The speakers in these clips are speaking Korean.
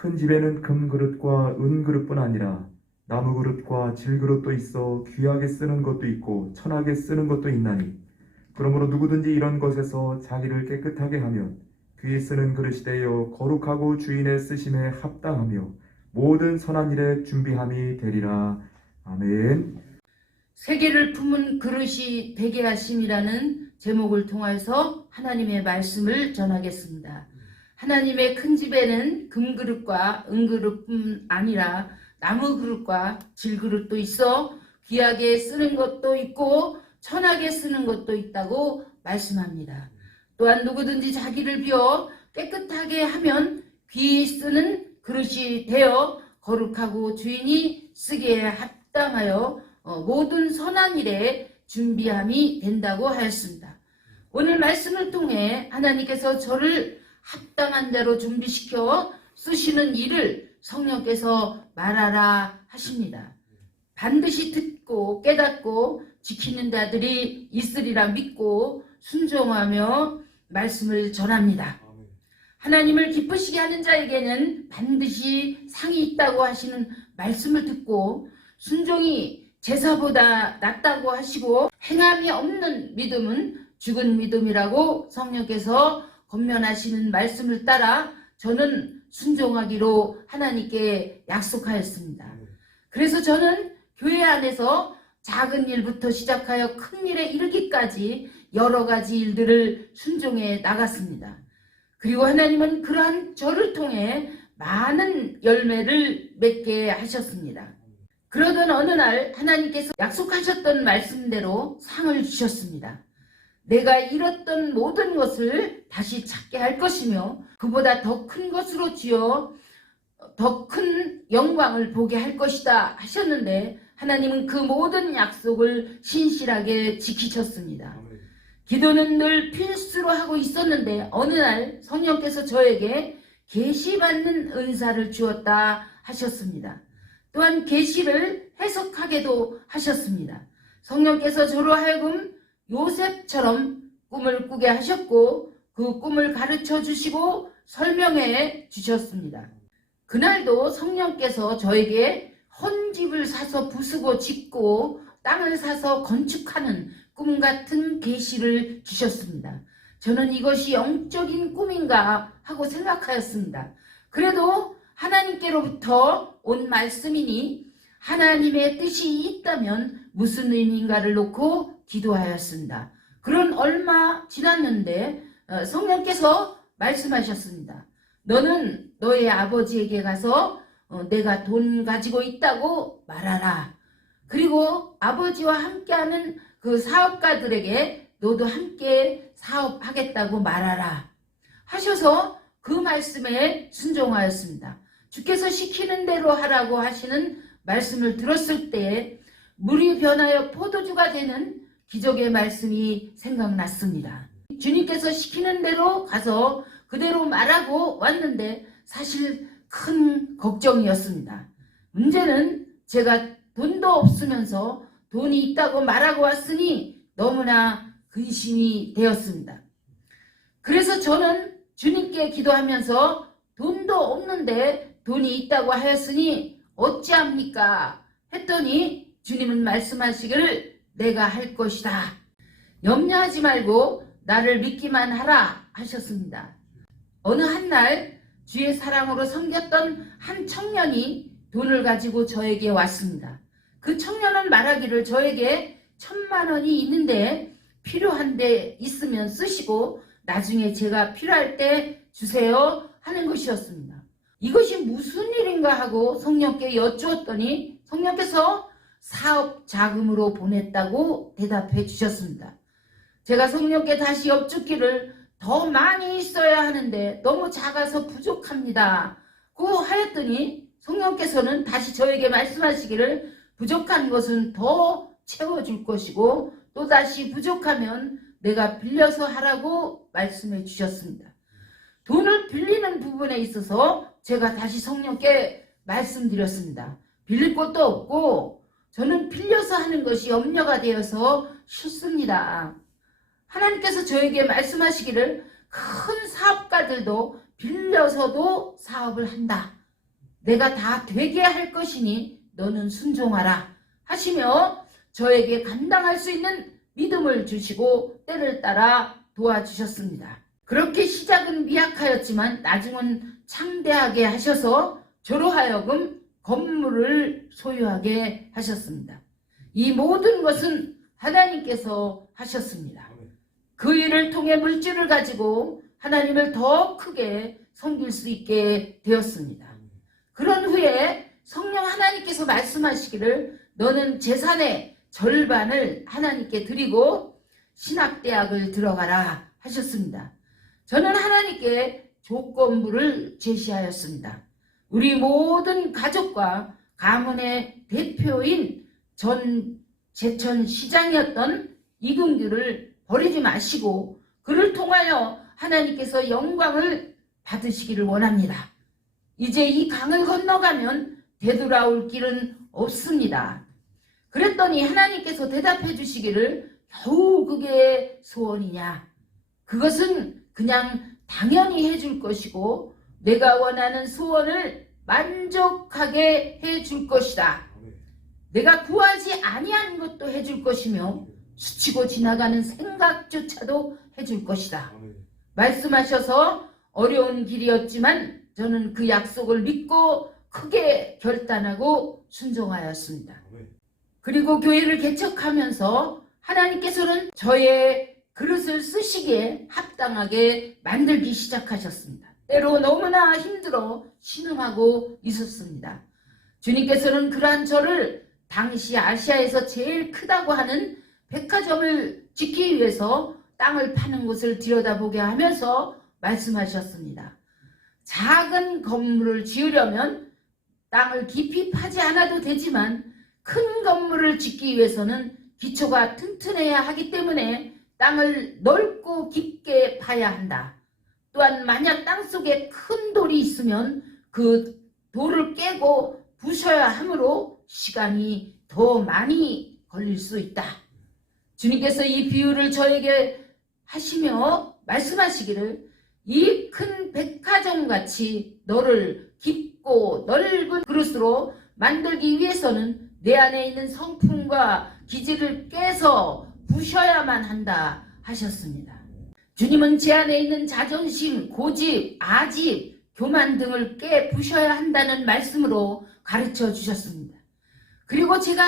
큰 집에는 금그릇과 은그릇뿐 아니라 나무그릇과 질그릇도 있어 귀하게 쓰는 것도 있고 천하게 쓰는 것도 있나니 그러므로 누구든지 이런 것에서 자기를 깨끗하게 하면 귀히 쓰는 그릇이 되어 거룩하고 주인의 쓰심에 합당하며 모든 선한 일에 준비함이 되리라. 아멘. 세계를 품은 그릇이 되게 하심이라는 제목을 통해서 하나님의 말씀을 전하겠습니다. 하나님의 큰 집에는 금그릇과 은그릇뿐 아니라 나무그릇과 질그릇도 있어 귀하게 쓰는 것도 있고 천하게 쓰는 것도 있다고 말씀합니다. 또한 누구든지 자기를 비워 깨끗하게 하면 귀히 쓰는 그릇이 되어 거룩하고 주인이 쓰기에 합당하여 모든 선한 일에 준비함이 된다고 하였습니다. 오늘 말씀을 통해 하나님께서 저를 합당한 자로 준비시켜 쓰시는 일을 성령께서 말하라 하십니다. 반드시 듣고 깨닫고 지키는 자들이 있으리라 믿고 순종하며 말씀을 전합니다. 하나님을 기쁘시게 하는 자에게는 반드시 상이 있다고 하시는 말씀을 듣고 순종이 제사보다 낫다고 하시고 행함이 없는 믿음은 죽은 믿음이라고 성령께서 권면하시는 말씀을 따라 저는 순종하기로 하나님께 약속하였습니다. 그래서 저는 교회 안에서 작은 일부터 시작하여 큰 일에 이르기까지 여러 가지 일들을 순종해 나갔습니다. 그리고 하나님은 그러한 저를 통해 많은 열매를 맺게 하셨습니다. 그러던 어느 날 하나님께서 약속하셨던 말씀대로 상을 주셨습니다. 내가 잃었던 모든 것을 다시 찾게 할 것이며 그보다 더 큰 것으로 쥐어 더 큰 영광을 보게 할 것이다 하셨는데 하나님은 그 모든 약속을 신실하게 지키셨습니다. 기도는 늘 필수로 하고 있었는데 어느 날 성령께서 저에게 계시받는 은사를 주었다 하셨습니다. 또한 계시를 해석하게도 하셨습니다. 성령께서 저로 하여금 요셉처럼 꿈을 꾸게 하셨고 그 꿈을 가르쳐 주시고 설명해 주셨습니다. 그날도 성령께서 저에게 헌집을 사서 부수고 짓고 땅을 사서 건축하는 꿈 같은 계시를 주셨습니다. 저는 이것이 영적인 꿈인가 하고 생각하였습니다. 그래도 하나님께로부터 온 말씀이니 하나님의 뜻이 있다면 무슨 의미인가를 놓고 기도하였습니다. 그런 얼마 지났는데 성령께서 말씀하셨습니다. 너는 너의 아버지에게 가서 내가 돈 가지고 있다고 말하라. 그리고 아버지와 함께하는 그 사업가들에게 너도 함께 사업하겠다고 말하라 하셔서 그 말씀에 순종하였습니다. 주께서 시키는 대로 하라고 하시는 말씀을 들었을 때 물이 변하여 포도주가 되는 기적의 말씀이 생각났습니다. 주님께서 시키는 대로 가서 그대로 말하고 왔는데 사실 큰 걱정이었습니다. 문제는 제가 돈도 없으면서 돈이 있다고 말하고 왔으니 너무나 근심이 되었습니다. 그래서 저는 주님께 기도하면서 돈도 없는데 돈이 있다고 하였으니 어찌합니까? 했더니 주님은 말씀하시기를 내가 할 것이다. 염려하지 말고 나를 믿기만 하라 하셨습니다. 어느 한날 주의 사랑으로 섬겼던 한 청년이 돈을 가지고 저에게 왔습니다. 그 청년은 말하기를 저에게 1,000만 원이 있는데 필요한 데 있으면 쓰시고 나중에 제가 필요할 때 주세요 하는 것이었습니다. 이것이 무슨 일인가 하고 성령께 여쭈었더니 성령께서 사업 자금으로 보냈다고 대답해 주셨습니다. 제가 성령께 다시 여쭙기를 더 많이 있어야 하는데 너무 작아서 부족합니다. 고 하였더니 성령께서는 다시 저에게 말씀하시기를 부족한 것은 더 채워줄 것이고 또다시 부족하면 내가 빌려서 하라고 말씀해 주셨습니다. 돈을 빌리는 부분에 있어서 제가 다시 성령께 말씀드렸습니다. 빌릴 것도 없고 저는 빌려서 하는 것이 염려가 되어서 싫습니다. 하나님께서 저에게 말씀하시기를 큰 사업가들도 빌려서도 사업을 한다 내가 다 되게 할 것이니 너는 순종하라 하시며 저에게 감당할 수 있는 믿음을 주시고 때를 따라 도와주셨습니다. 그렇게 시작은 미약하였지만 나중은 창대하게 하셔서 저로 하여금 건물을 소유하게 하셨습니다. 이 모든 것은 하나님께서 하셨습니다. 그 일을 통해 물질을 가지고 하나님을 더 크게 섬길 수 있게 되었습니다. 그런 후에 성령 하나님께서 말씀하시기를 너는 재산의 절반을 하나님께 드리고 신학대학을 들어가라 하셨습니다. 저는 하나님께 조건부를 제시하였습니다. 우리 모든 가족과 가문의 대표인 전 제천시장이었던 이근규를 버리지 마시고 그를 통하여 하나님께서 영광을 받으시기를 원합니다. 이제 이 강을 건너가면 되돌아올 길은 없습니다. 그랬더니 하나님께서 대답해 주시기를 겨우 그게 소원이냐? 그것은 그냥 당연히 해줄 것이고 내가 원하는 소원을 만족하게 해줄 것이다. 내가 구하지 아니한 것도 해줄 것이며 스치고 지나가는 생각조차도 해줄 것이다. 말씀하셔서 어려운 길이었지만 저는 그 약속을 믿고 크게 결단하고 순종하였습니다. 그리고 교회를 개척하면서 하나님께서는 저의 그릇을 쓰시기에 합당하게 만들기 시작하셨습니다. 때로 너무나 힘들어 신음하고 있었습니다. 주님께서는 그러한 저를 당시 아시아에서 제일 크다고 하는 백화점을 짓기 위해서 땅을 파는 곳을 들여다보게 하면서 말씀하셨습니다. 작은 건물을 지으려면 땅을 깊이 파지 않아도 되지만 큰 건물을 짓기 위해서는 기초가 튼튼해야 하기 때문에 땅을 넓고 깊게 파야 한다. 또한 만약 땅속에 큰 돌이 있으면 그 돌을 깨고 부셔야 하므로 시간이 더 많이 걸릴 수 있다. 주님께서 이 비유를 저에게 하시며 말씀하시기를 이 큰 백화점같이 너를 깊고 넓은 그릇으로 만들기 위해서는 내 안에 있는 성품과 기질을 깨서 부셔야만 한다 하셨습니다. 주님은 제 안에 있는 자존심, 고집, 아집, 교만 등을 깨 부셔야 한다는 말씀으로 가르쳐 주셨습니다. 그리고 제가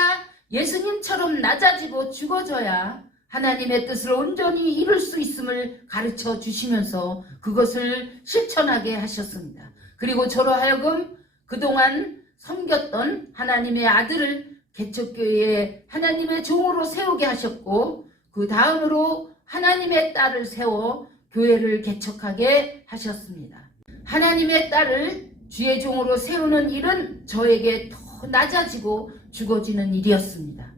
예수님처럼 낮아지고 죽어져야 하나님의 뜻을 온전히 이룰 수 있음을 가르쳐 주시면서 그것을 실천하게 하셨습니다. 그리고 저로 하여금 그동안 섬겼던 하나님의 아들을 개척교회에 하나님의 종으로 세우게 하셨고 그 다음으로 하나님의 딸을 세워 교회를 개척하게 하셨습니다. 하나님의 딸을 주의 종으로 세우는 일은 저에게 더 낮아지고 죽어지는 일이었습니다.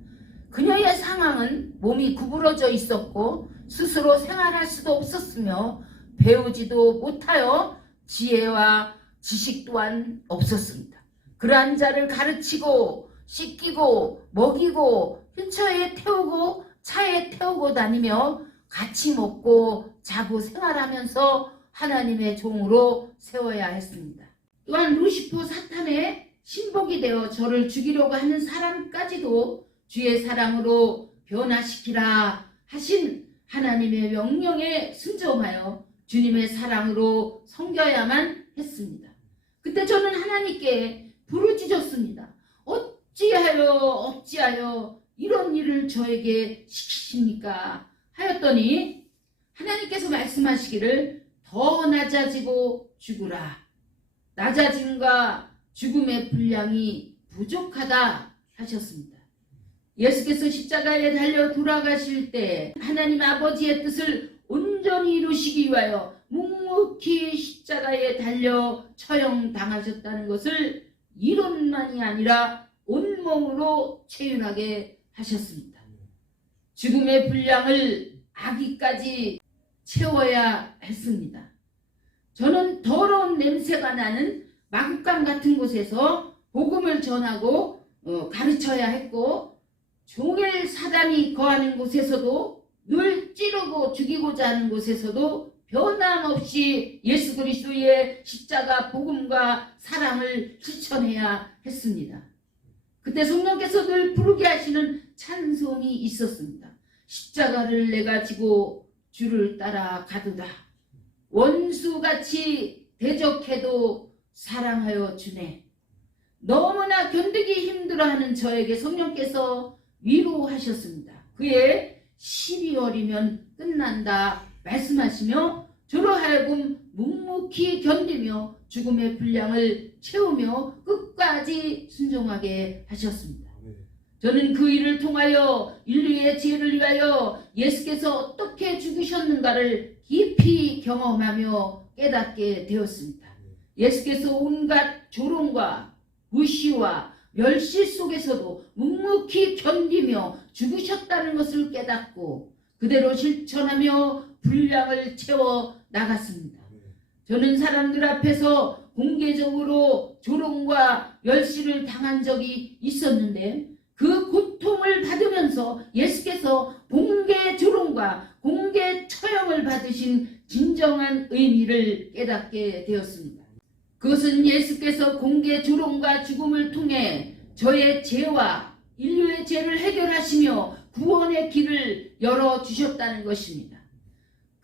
그녀의 상황은 몸이 구부러져 있었고 스스로 생활할 수도 없었으며 배우지도 못하여 지혜와 지식 또한 없었습니다. 그러한 자를 가르치고 씻기고 먹이고 휠체어에 태우고 차에 태우고 다니며 같이 먹고 자고 생활하면서 하나님의 종으로 세워야 했습니다. 또한 루시퍼 사탄의 신복이 되어 저를 죽이려고 하는 사람까지도 주의 사랑으로 변화시키라 하신 하나님의 명령에 순종하여 주님의 사랑으로 섬겨야만 했습니다. 그때 저는 하나님께 부르짖었습니다. 어찌하여 이런 일을 저에게 시키십니까? 하였더니 하나님께서 말씀하시기를 더 낮아지고 죽으라. 낮아짐과 죽음의 분량이 부족하다 하셨습니다. 예수께서 십자가에 달려 돌아가실 때 하나님 아버지의 뜻을 온전히 이루시기 위하여 묵묵히 십자가에 달려 처형당하셨다는 것을 이론만이 아니라 온몸으로 체윤하게 하셨습니다. 죽음의 분량을 아기까지 채워야 했습니다. 저는 더러운 냄새가 나는 마국간 같은 곳에서 복음을 전하고 가르쳐야 했고 종일 사단이 거하는 곳에서도 늘 찌르고 죽이고자 하는 곳에서도 변함없이 예수 그리스도의 십자가 복음과 사랑을 실천해야 했습니다. 그때 성령께서 늘 부르게 하시는 찬송이 있었습니다. 십자가를 내가 지고 주를 따라 가도다. 원수같이 대적해도 사랑하여 주네. 너무나 견디기 힘들어하는 저에게 성령께서 위로하셨습니다. 그의 12월이면 끝난다 말씀하시며 저로 하여금 묵묵히 견디며 죽음의 분량을 채우며 끝까지 순종하게 하셨습니다. 저는 그 일을 통하여 인류의 지혜를 위하여 예수께서 어떻게 죽으셨는가를 깊이 경험하며 깨닫게 되었습니다. 예수께서 온갖 조롱과 무시와 멸시 속에서도 묵묵히 견디며 죽으셨다는 것을 깨닫고 그대로 실천하며 분량을 채워 나갔습니다. 저는 사람들 앞에서 공개적으로 조롱과 멸시를 당한 적이 있었는데 그 고통을 받으면서 예수께서 공개 조롱과 공개 처형을 받으신 진정한 의미를 깨닫게 되었습니다. 그것은 예수께서 공개 조롱과 죽음을 통해 저의 죄와 인류의 죄를 해결하시며 구원의 길을 열어주셨다는 것입니다.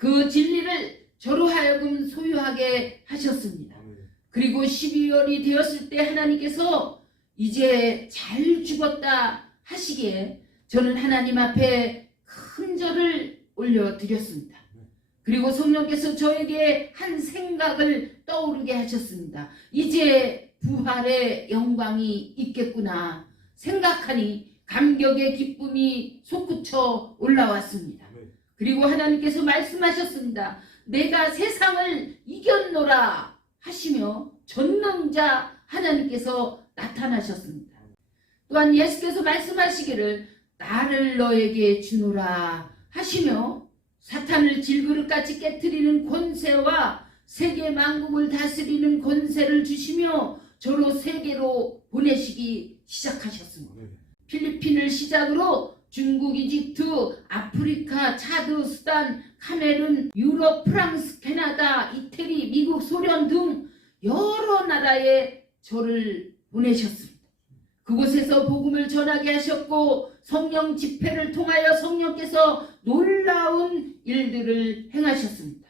그 진리를 저로 하여금 소유하게 하셨습니다. 그리고 12월이 되었을 때 하나님께서 이제 잘 죽었다 하시기에 저는 하나님 앞에 큰 절을 올려드렸습니다. 그리고 성령께서 저에게 한 생각을 떠오르게 하셨습니다. 이제 부활의 영광이 있겠구나 생각하니 감격의 기쁨이 솟구쳐 올라왔습니다. 그리고 하나님께서 말씀하셨습니다. 내가 세상을 이겼노라 하시며 전능자 하나님께서 나타나셨습니다. 또한 예수께서 말씀하시기를 나를 너에게 주노라 하시며 사탄을 질그릇같이 깨트리는 권세와 세계 만국을 다스리는 권세를 주시며 저로 세계로 보내시기 시작하셨습니다. 필리핀을 시작으로 중국, 이집트, 아프리카, 차드, 수단, 카메룬, 유럽, 프랑스, 캐나다, 이태리, 미국, 소련 등 여러 나라에 저를 보내셨습니다. 그곳에서 복음을 전하게 하셨고 성령 집회를 통하여 성령께서 놀라운 일들을 행하셨습니다.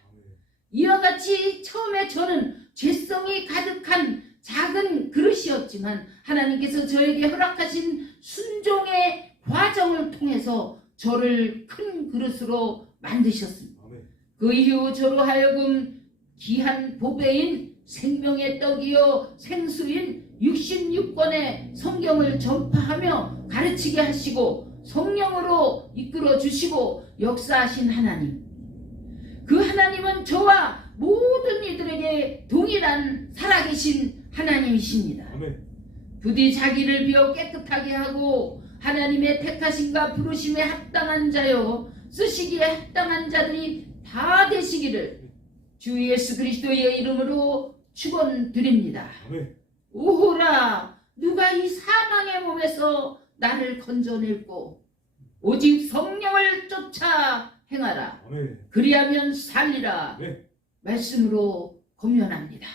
이와 같이 처음에 저는 죄성이 가득한 작은 그릇이었지만 하나님께서 저에게 허락하신 순종의 과정을 통해서 저를 큰 그릇으로 만드셨습니다. 그 이후 저로 하여금 귀한 보배인 생명의 떡이요 생수인 66권의 성경을 전파하며 가르치게 하시고 성령으로 이끌어 주시고 역사하신 하나님, 그 하나님은 저와 모든 이들에게 동일한 살아계신 하나님이십니다. 부디 자기를 비워 깨끗하게 하고 하나님의 택하심과 부르심에 합당한 자요 쓰시기에 합당한 자들이 다 되시기를 주 예수 그리스도의 이름으로 축원드립니다. 오호라, 누가 이 사망의 몸에서 나를 건져낼꼬 오직 성령을 쫓아 행하라. 그리하면 살리라. 말씀으로 권면합니다.